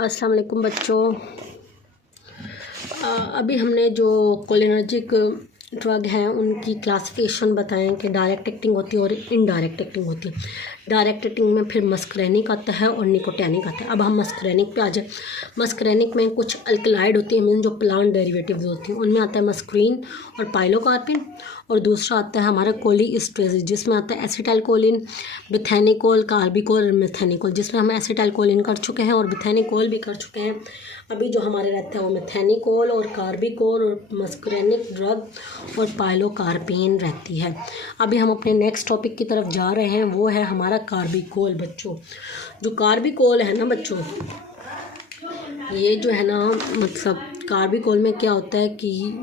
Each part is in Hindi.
अस्सलाम वालेकुम बच्चों। अभी हमने जो कोलिनर्जिक ड्रग हैं उनकी क्लासिफिकेशन बताएं कि डायरेक्ट एक्टिंग होती है और इनडायरेक्ट एक्टिंग होती है। डायरेक्ट एक्टिंग में फिर मस्करेनिक आता है और निकोटैनिक आता है। अब हम मस्करेनिक पे आ जाए। मस्करेनिक में कुछ अल्कलाइड होती हैं, मीन जो प्लांट डेरिवेटिव्स होती हैं, उनमें आता है मस्क्रीन और पाइलोकार्पिन। और दूसरा आता है हमारा कोलीस्ट्रेज, जिसमें आता है एसिटाइलकोलिन, बिथेनिकोल, कार्बिकोल और मिथेनिकोल, जिसमें हम एसिटाइलकोलिन कर चुके हैं और बिथेनिकोल भी कर चुके हैं। अभी जो हमारे रहते हैं वो मिथेनिकोल और कार्बिकोल और मस्करेनिक ड्रग और पाइलोकार्पिन रहती है। अभी हम अपने नेक्स्ट टॉपिक की तरफ जा रहे हैं, वो है हमारा कार्बिकोल। बच्चों जो कार्बिकोल है ना बच्चों, ये जो है ना मतलब कार्बिकोल में क्या होता है कि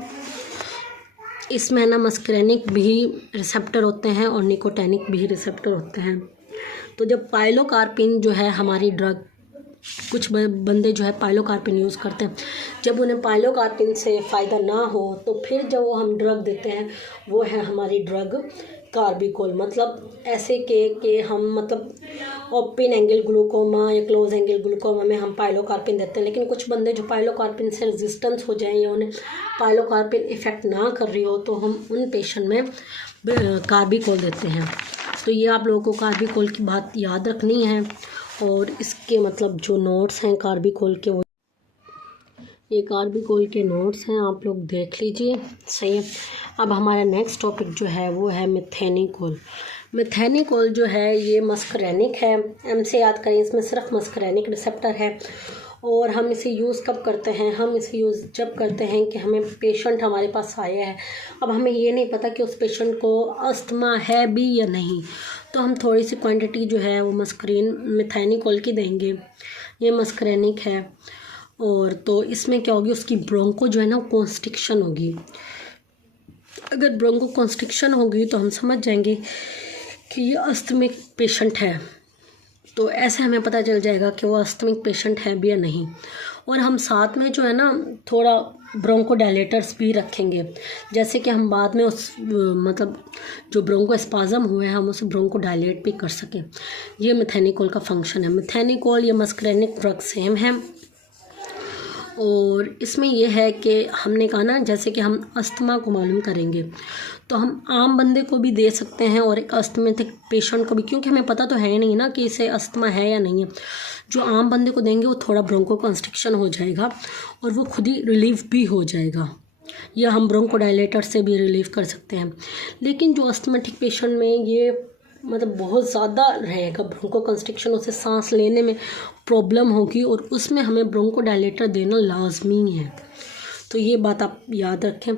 इसमें ना मस्करेनिक भी रिसेप्टर होते हैं और निकोटैनिक भी रिसेप्टर होते हैं। तो जब पाइलोकार्पिन जो है हमारी ड्रग, कुछ बंदे जो है पाइलोकार्पिन यूज़ करते हैं, जब उन्हें पाइलोकार्पिन से फ़ायदा ना हो तो फिर जब वो हम ड्रग देते हैं वो है हमारी ड्रग कार्बिकोल। मतलब ऐसे कि हम मतलब ओपन एंगल ग्लूकोमा या क्लोज एंगल ग्लूकोमा में हम पाइलोकार्पिन देते हैं, लेकिन कुछ बंदे जो पाइलोकार्पिन से रेजिस्टेंस हो जाएं या उन्हें पाइलोकार्पिन इफ़ेक्ट ना कर रही हो तो हम उन पेशेंट में कार्बिकोल देते हैं। तो ये आप लोगों को कार्बिकोल की बात याद रखनी है। और इसके मतलब जो नोट्स हैं कार्बिकोल के, वो ये कार्बिकोल के नोट्स हैं, आप लोग देख लीजिए। सही है। अब हमारा नेक्स्ट टॉपिक जो है वो है मिथेनिकोल। मिथेनिकोल जो है ये मस्करेनिक है। एम से याद करें, इसमें सिर्फ मस्करेनिक रिसेप्टर है। और हम इसे यूज़ कब करते हैं? हम इसे यूज़ जब करते हैं कि हमें पेशेंट हमारे पास आया है, अब हमें ये नहीं पता कि उस पेशेंट को अस्थमा है भी या नहीं, तो हम थोड़ी सी क्वांटिटी जो है वो मिथेनिकोल की देंगे। ये मस्करेनिक है। और तो इसमें क्या होगी, उसकी ब्रोंको जो है ना कॉन्स्ट्रिक्शन होगी। अगर ब्रोंको कॉन्स्ट्रिक्शन होगी तो हम समझ जाएंगे कि ये अस्थमिक पेशेंट है। तो ऐसे हमें पता चल जाएगा कि वो अस्थमिक पेशेंट है भी या नहीं। और हम साथ में जो है ना थोड़ा ब्रोंकोडायलेटर्स भी रखेंगे, जैसे कि हम बाद में उस मतलब जो ब्रोंकोस्पाज्म हुए हैं हम उसे ब्रोंकोडायलेट भी कर सकें। ये मिथेनिकोल का फंक्शन है। मिथेनिकोल ये मस्करेनिक ड्रग सेम है। और इसमें यह है कि हमने कहा ना, जैसे कि हम अस्थमा को मालूम करेंगे तो हम आम बंदे को भी दे सकते हैं और एक अस्थमेटिक पेशेंट को भी, क्योंकि हमें पता तो है नहीं ना कि इसे अस्थमा है या नहीं है। जो आम बंदे को देंगे वो थोड़ा ब्रोंको कंस्ट्रिक्शन हो जाएगा और वो खुद ही रिलीफ भी हो जाएगा, या हम ब्रोंकोडायलेटर से भी रिलीफ कर सकते हैं। लेकिन जो अस्थमेटिक पेशेंट में ये मतलब बहुत ज़्यादा रहेगा ब्रोंको कंस्ट्रिक्शन, उसे सांस लेने में प्रॉब्लम होगी और उसमें हमें ब्रोंकोडायलेटर देना लाजमी है। तो ये बात आप याद रखें।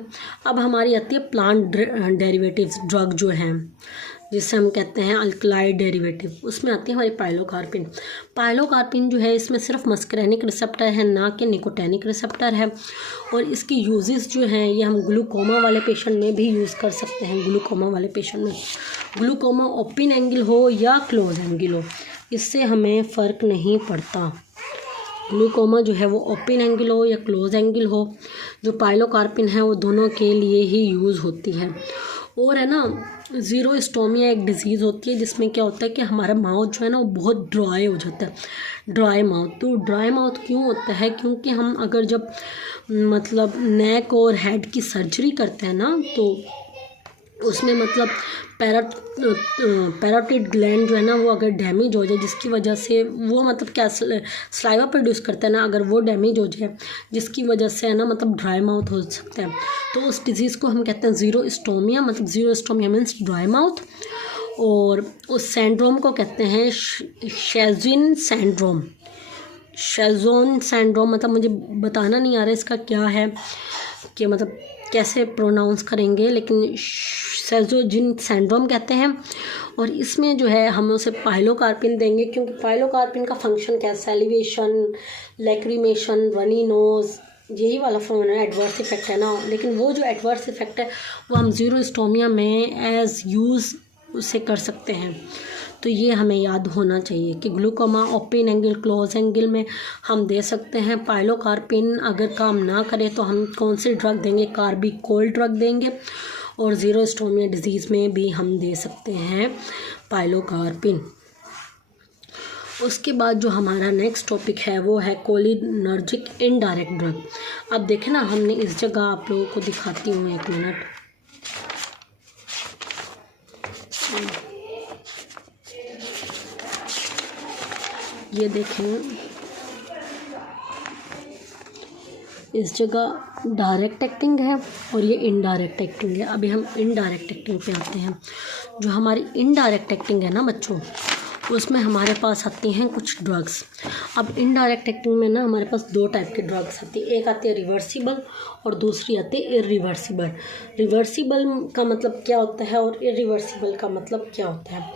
अब हमारी आती है प्लांट डेरिवेटिव्स ड्रग जो हैं, जिसे हम कहते हैं अल्कलाइड डेरिवेटिव। उसमें आती है हमारी पाइलोकार्पिन। पाइलोकार्पिन जो है इसमें सिर्फ मस्करेनिक रिसेप्टर है, ना कि निकोटैनिक रिसेप्टर है। और इसकी यूजेस जो हैं ये हम ग्लूकोमा वाले पेशेंट में भी यूज़ कर सकते हैं। ग्लूकोमा वाले पेशेंट में, ग्लूकोमा ओपन एंगल हो या क्लोज एंगल हो, इससे हमें फ़र्क नहीं पड़ता। ग्लूकोमा जो है वो ओपन एंगल हो या क्लोज एंगल हो, जो पाइलोकार्पिन है वो दोनों के लिए ही यूज़ होती है। और है ना ज़ीरोस्टोमिया एक डिज़ीज़ होती है जिसमें क्या होता है कि हमारा माउथ जो है ना वो बहुत ड्राई हो जाता है, ड्राई माउथ। तो ड्राई माउथ क्यों होता है? क्योंकि हम अगर जब मतलब नेक और हेड की सर्जरी करते हैं ना, तो उसमें मतलब पैराटिड ग्लैंड जो है ना वो अगर डैमेज हो जाए, जिसकी वजह से वो मतलब क्या सलाइवा प्रोड्यूस करता है ना, अगर वो डैमेज हो जाए जिसकी वजह से है ना मतलब ड्राई माउथ हो सकता है। तो उस डिज़ीज़ को हम कहते हैं ज़ीरोस्टोमिया। मतलब ज़ीरोस्टोमिया मीन्स ड्राई माउथ। और उस सिंड्रोम को कहते हैं शेज़िन सिंड्रोम। शेज़ोन सिंड्रोम मतलब मुझे बताना नहीं आ रहा इसका क्या है कि मतलब कैसे प्रोनाउंस करेंगे, लेकिन शेज़ोजिन सिंड्रोम कहते हैं। और इसमें जो है हम उसे पाइलोकार्पिन देंगे, क्योंकि पाइलोकार्पिन का फंक्शन क्या है? सैलिवेशन, लैक्रिमेशन, रनी नोज़, यही वाला एडवर्स इफेक्ट है ना। लेकिन वो जो एडवर्स इफेक्ट है वो हम ज़ीरोस्टोमिया में एज यूज़ उसे कर सकते हैं। तो ये हमें याद होना चाहिए कि glaucoma open angle close angle में हम दे सकते हैं पाइलोकार्पिन। अगर काम ना करे तो हम कौन सी ड्रग देंगे? कार्बिकोल ड्रग देंगे। और ज़ीरोस्टोमिया डिज़ीज़ में भी हम दे सकते हैं पाइलोकार्पिन। उसके बाद जो हमारा नेक्स्ट टॉपिक है वो है कोलिनर्जिक इनडायरेक्ट ड्रग। अब देखें ना, हमने इस जगह आप लोगों को दिखाती हूँ, 1 मिनट। ये देखें, इस जगह डायरेक्ट एक्टिंग है और ये इनडायरेक्ट एक्टिंग है। अभी हम इनडायरेक्ट एक्टिंग पे आते हैं। जो हमारी इनडायरेक्ट एक्टिंग है ना बच्चों, उसमें हमारे पास आती हैं कुछ ड्रग्स। अब इनडायरेक्ट एक्टिंग में ना हमारे पास 2 टाइप की ड्रग्स आती है। एक आती है रिवर्सिबल और दूसरी आती है इरिवर्सिबल। रिवर्सिबल का मतलब क्या होता है और इरिवर्सिबल का मतलब क्या होता है?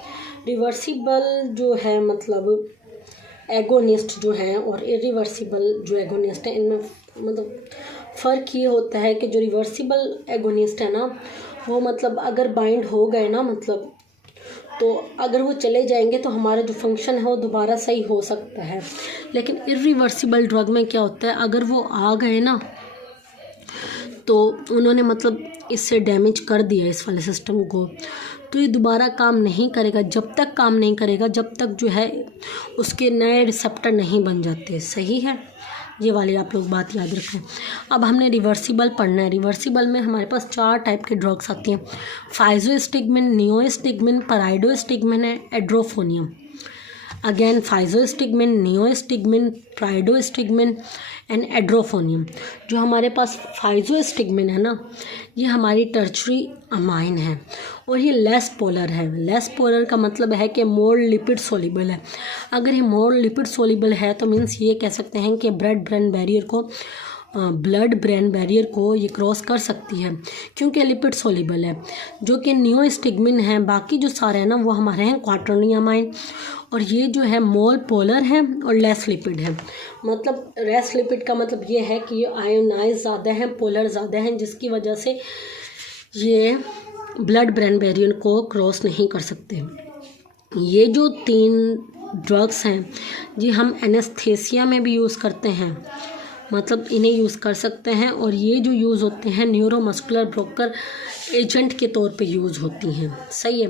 रिवर्सिबल जो है मतलब एगोनिस्ट जो है, और इरिवर्सिबल जो एगोनिस्ट है, इनमें मतलब फ़र्क ये होता है कि जो रिवर्सिबल एगोनिस्ट है ना, वो मतलब अगर बाइंड हो गए ना, मतलब तो अगर वो चले जाएंगे तो हमारा जो फंक्शन है वो दोबारा सही हो सकता है। लेकिन इरिवर्सिबल ड्रग में क्या होता है, अगर वो आ गए ना तो उन्होंने मतलब इससे डैमेज कर दिया इस वाले सिस्टम को, तो ये दोबारा काम नहीं करेगा। जब तक काम नहीं करेगा, जब तक जो है उसके नए रिसेप्टर नहीं बन जाते। सही है, ये वाली आप लोग बात याद रखें। अब हमने रिवर्सिबल पढ़ना है। रिवर्सिबल में हमारे पास 4 टाइप के ड्रग्स आती हैं। Physostigmine, neostigmine, pyridostigmine, edrophonium. Again physostigmine, neostigmine, pyridostigmine and edrophonium. जो हमारे पास फाइजोस्टिगमिन है ना, ये हमारी टर्शरी अमाइन है और ये लेस पोलर है। लेस पोलर का मतलब है कि मोर लिपिड सोलिबल है। अगर ये मोर लिपिड सोलिबल है तो मीन्स ये कह सकते हैं कि ब्लड ब्रेन बैरियर को ये क्रॉस कर सकती है, क्योंकि लिपिड सोलिबल है। जो कि नियोस्टिगमिन है, बाकी जो सारे हैं ना वो हमारे हैं क्वाटर्नी अमाइन, और ये जो है मोल पोलर है और लेस लिपिड है। मतलब लेस लिपिड का मतलब ये है कि ये आयोनाइज ज़्यादा हैं, पोलर ज़्यादा हैं, जिसकी वजह से ये ब्लड ब्रेन बैरियर को क्रॉस नहीं कर सकते। ये जो 3 ड्रग्स हैं जी, हम एनेस्थेसिया में भी यूज़ करते हैं, मतलब इन्हें यूज़ कर सकते हैं। और ये जो यूज़ होते हैं न्यूरोमस्कुलर ब्लॉकर एजेंट के तौर पे यूज़ होती हैं। सही है।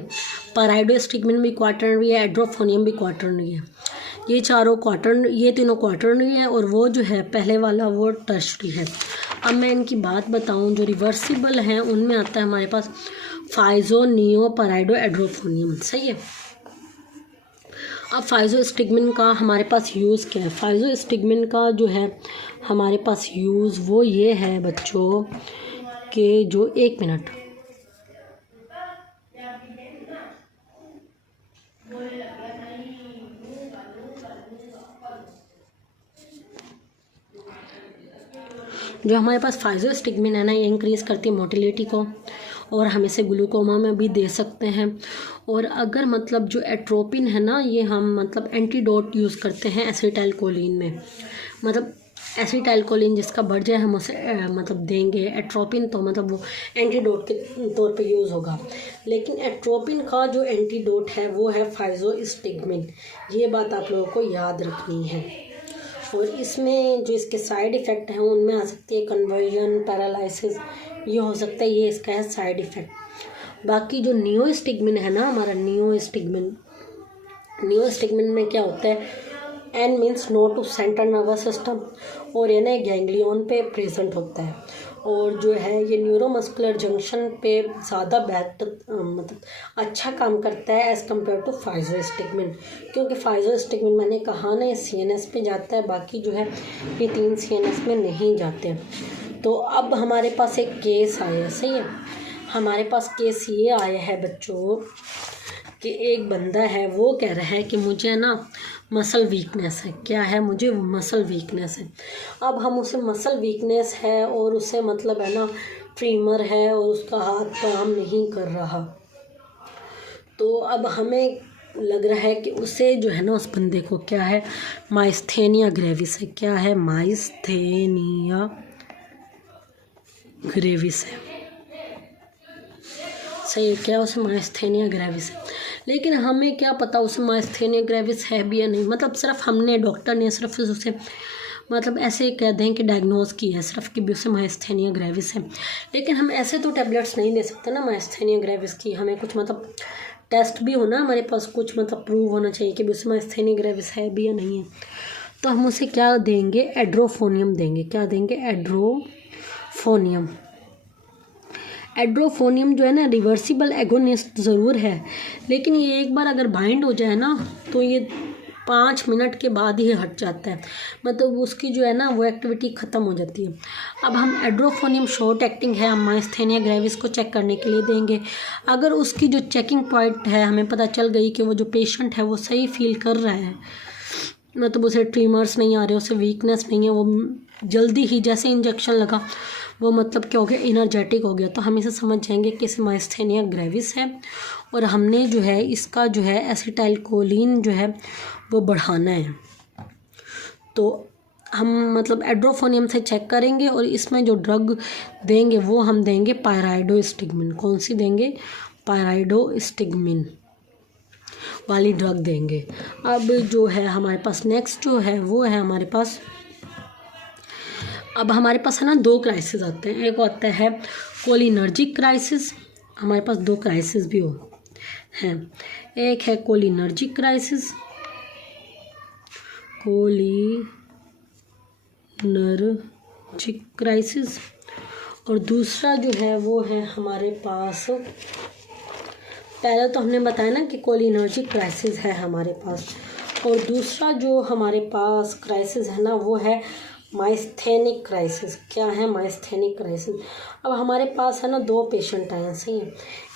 पैराइडोस्टिगमिन भी क्वाटर्नरी है, एड्रोफोनियम भी क्वाटर्नरी है। ये तीनों क्वाटर्नरी है और वो जो है पहले वाला वो टर्शरी है। अब मैं इनकी बात बताऊं, जो रिवर्सिबल हैं उनमें आता है हमारे पास फाइजो, नियो, पैराइडो, एड्रोफोनियम। सही है। अब फाइजोस्टिगमिन का हमारे पास यूज़ क्या है? फाइजोस्टिगमिन का जो है हमारे पास यूज़ वो ये है बच्चों कि जो 1 मिनट, जो हमारे पास फाइजोस्टिगमिन है ना, ये इंक्रीज़ करती है मोटिलिटी को और हम इसे ग्लूकोमा में भी दे सकते हैं। और अगर मतलब जो एट्रोपिन है ना, ये हम मतलब एंटीडोट यूज़ करते हैं एसिटाइलकोलिन में। मतलब एसिटाइलकोलिन जिसका बढ़ जाए हम उसे मतलब देंगे एट्रोपिन, तो मतलब वो एंटीडोट के तौर पे यूज़ होगा। लेकिन एट्रोपिन का जो एंटीडोट है वो है फाइजोस्टिगमिन। ये बात आप लोगों को याद रखनी है। और इसमें जो इसके साइड इफ़ेक्ट हैं उनमें आ सकती है कन्वर्जन, पैरालिसिस, ये हो सकता है, ये इसका है साइड इफ़ेक्ट। बाकी जो नियोस्टिगमिन है ना हमारा, नियोस्टिगमिन में क्या होता है, N means no to central nervous system, और ये ना गैंग्लियन पे प्रेजेंट होता है। और जो है ये न्यूरोमस्कुलर जंक्शन पे ज़्यादा बेहतर मतलब अच्छा काम करता है एज़ कम्पेयर टू फाइजोस्टिगमिन, क्योंकि फाइजोस्टिगमिन मैंने कहा ना ये CNS पे जाता है, बाकी जो है ये 3 CNS में नहीं जाते। तो अब हमारे पास एक केस आया है। सही है। हमारे पास केस ये आया है बच्चों कि एक बंदा है, वो कह रहा है कि मुझे ना मसल वीकनेस है। क्या है? मुझे मसल वीकनेस है। अब हम उसे मसल वीकनेस है और उसे मतलब है ना ट्रीमर है और उसका हाथ काम नहीं कर रहा, तो अब हमें लग रहा है कि उसे जो है ना उस बंदे को क्या है, माइस्थेनिया ग्रेविस है। क्या है? माइस्थेनिया ग्रेविस है। सही है। क्या उसे माइस्थेनिया ग्रेविस है? लेकिन हमें क्या पता उसे माइस्थेनिया ग्रेविस है भी या नहीं। मतलब सिर्फ हमने, डॉक्टर ने सिर्फ उसे मतलब ऐसे कह दें कि डायग्नोज किया है सिर्फ कि उसे माइस्थेनिया ग्रेविस है। लेकिन हम ऐसे तो टैबलेट्स नहीं दे सकते ना माइस्थेनिया ग्रेविस की, हमें कुछ मतलब टेस्ट भी होना हमारे पास, कुछ मतलब प्रूव होना चाहिए कि उसमें माइस्थेनिया ग्रेविस है भी या नहीं है। तो हम उसे क्या देंगे, एड्रोफोनियम देंगे। क्या देंगे, एड्रोफोनियम। एड्रोफोनियम जो है ना रिवर्सिबल एगोनिस्ट ज़रूर है, लेकिन ये एक बार अगर बाइंड हो जाए ना तो ये 5 मिनट के बाद ही हट जाता है, मतलब उसकी जो है ना वो एक्टिविटी ख़त्म हो जाती है। अब हम एड्रोफोनियम शॉर्ट एक्टिंग है, हम माइस्थेनिया ग्रेविस को चेक करने के लिए देंगे। अगर उसकी जो चेकिंग पॉइंट है हमें पता चल गई कि वो जो पेशेंट है वो सही फील कर रहा है, मतलब उसे ट्रीमर्स नहीं आ रहे, उसे वीकनेस नहीं है, वो जल्दी ही जैसे इंजेक्शन लगा वो मतलब क्या हो गया, एनर्जेटिक हो गया, तो हम इसे समझ जाएंगे कि इसे माइस्थेनिया ग्रेविस है और हमने जो है इसका जो है एसिटाइलकोलिन जो है वो बढ़ाना है। तो हम मतलब एड्रोफोनियम से चेक करेंगे और इसमें जो ड्रग देंगे वो हम देंगे पायराइडोस्टिगमिन। कौन सी देंगे, पायराइडोस्टिगमिन वाली ड्रग देंगे। अब जो है हमारे पास नेक्स्ट जो है वो है हमारे पास, अब हमारे पास है ना 2 क्राइसिस आते हैं। एक होता है कोलिनर्जिक क्राइसिस, हमारे पास 2 क्राइसिस भी हैं। एक है कोलिनर्जिक क्राइसिस, कोलिनर्जिक क्राइसिस, और दूसरा जो है वो है हमारे पास, पहले तो हमने बताया ना कि कोलिनर्जिक क्राइसिस है हमारे पास, और दूसरा जो हमारे पास क्राइसिस है ना वो है माइस्थेनिक क्राइसिस। क्या है, माइस्थेनिक क्राइसिस। अब हमारे पास है ना 2 पेशेंट आए हैं, सही है,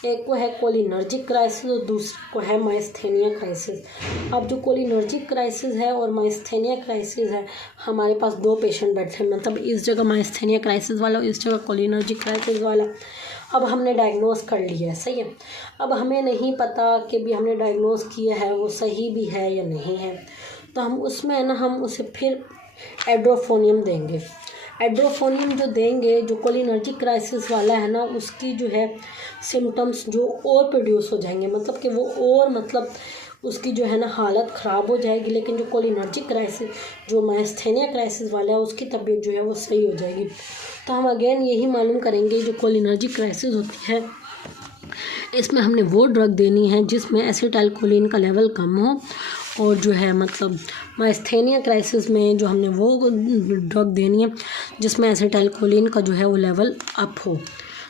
एक को है कोलिनर्जिक क्राइसिस और दूसरे को है माइस्थेनिया क्राइसिस। अब जो कोलिनर्जिक क्राइसिस है और माइस्थेनिया क्राइसिस है, हमारे पास 2 पेशेंट बैठे हैं, मतलब इस जगह माइस्थेनिया क्राइसिस वाला और इस जगह कोलिनर्जिक क्राइसिस वाला। अब हमने डायग्नोस कर लिया है, सही है। अब हमें नहीं पता कि भी हमने डायग्नोस किया है वो सही भी है या नहीं है, तो हम उसमें है ना हम उसे फिर एड्रोफोनियम देंगे। एड्रोफोनियम जो देंगे, जो कोलिनर्जिक क्राइसिस वाला है ना उसकी जो है सिम्टम्स जो और प्रोड्यूस हो जाएंगे, मतलब कि वो और मतलब उसकी जो है ना हालत ख़राब हो जाएगी, लेकिन जो कोलिनर्जिक क्राइसिस जो माइस्थेनिया क्राइसिस वाला है उसकी तबीयत जो है वो सही हो जाएगी। तो हम अगेन यही मालूम करेंगे, जो कोलिनर्जिक क्राइसिस होती है इसमें हमने वो ड्रग देनी है जिसमें एसिटाइलकोलिन का लेवल कम हो, और जो है मतलब माइस्थेनिया क्राइसिस में जो हमने वो ड्रग देनी है जिसमें एसिटाइलकोलिन का जो है वो लेवल अप हो।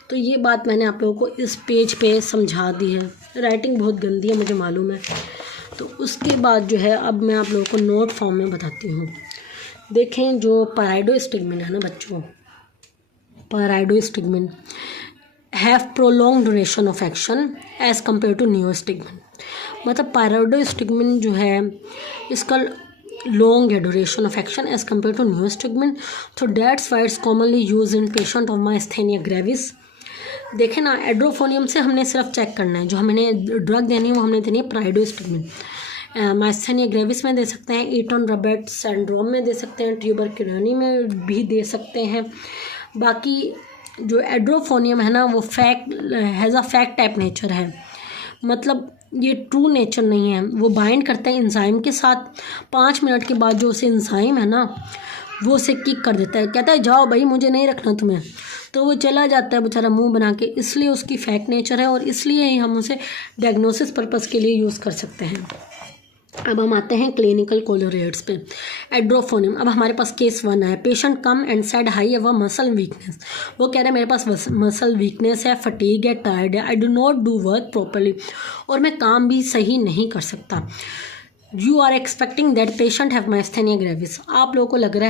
तो ये बात मैंने आप लोगों को इस पेज पे समझा दी है। राइटिंग बहुत गंदी है मुझे मालूम है। तो उसके बाद जो है अब मैं आप लोगों को नोट फॉर्म में बताती हूँ। देखें, जो पायराइडोस्टिगमिन है ना बच्चों, pyridostigmine have prolong duration of action as compare to neostigmine. मतलब पायराइडोस्टिगमिन जो है इसका लॉन्ग है duration of action as compare to neostigmine, तो that's why it's commonly use in patient of myasthenia gravis. देखें ना, एड्रोफोनियम से हमने सिर्फ चेक करना है, जो हमने ड्रग देनी है वो हमने देनी है पायराइडोस्टिगमिन। माइस्थेनिया ग्रेविस में दे सकते हैं, ईटन रबेट सिंड्रोम में दे सकते हैं, ट्यूबरक्यूलोनी में भी दे सकते हैं। बाकी जो एड्रोफोनियम है ना वो has a fact type nature है, मतलब ये ट्रू नेचर नहीं है। वो बाइंड करता है इंजाइम के साथ, 5 मिनट के बाद जो उसे इंजाइम है ना वो उसे किक कर देता है, कहता है जाओ भाई मुझे नहीं रखना तुम्हें, तो वो चला जाता है बेचारा मुंह बना के। इसलिए उसकी फैक्ट नेचर है और इसलिए ही हम उसे डायग्नोसिस पर्पस के लिए यूज़ कर सकते हैं। अब हम आते हैं क्लिनिकल कोलोरेट्स पे। एड्रोफोनियम, अब हमारे पास केस 1 है। Patient come and said however muscle weakness. वो कह रहा है मेरे पास मसल वीकनेस है, फटीग है, टायर्ड है, I do not do work properly, और मैं काम भी सही नहीं कर सकता। You are expecting that patient have myasthenia gravis. आप लोगों को लग रहा है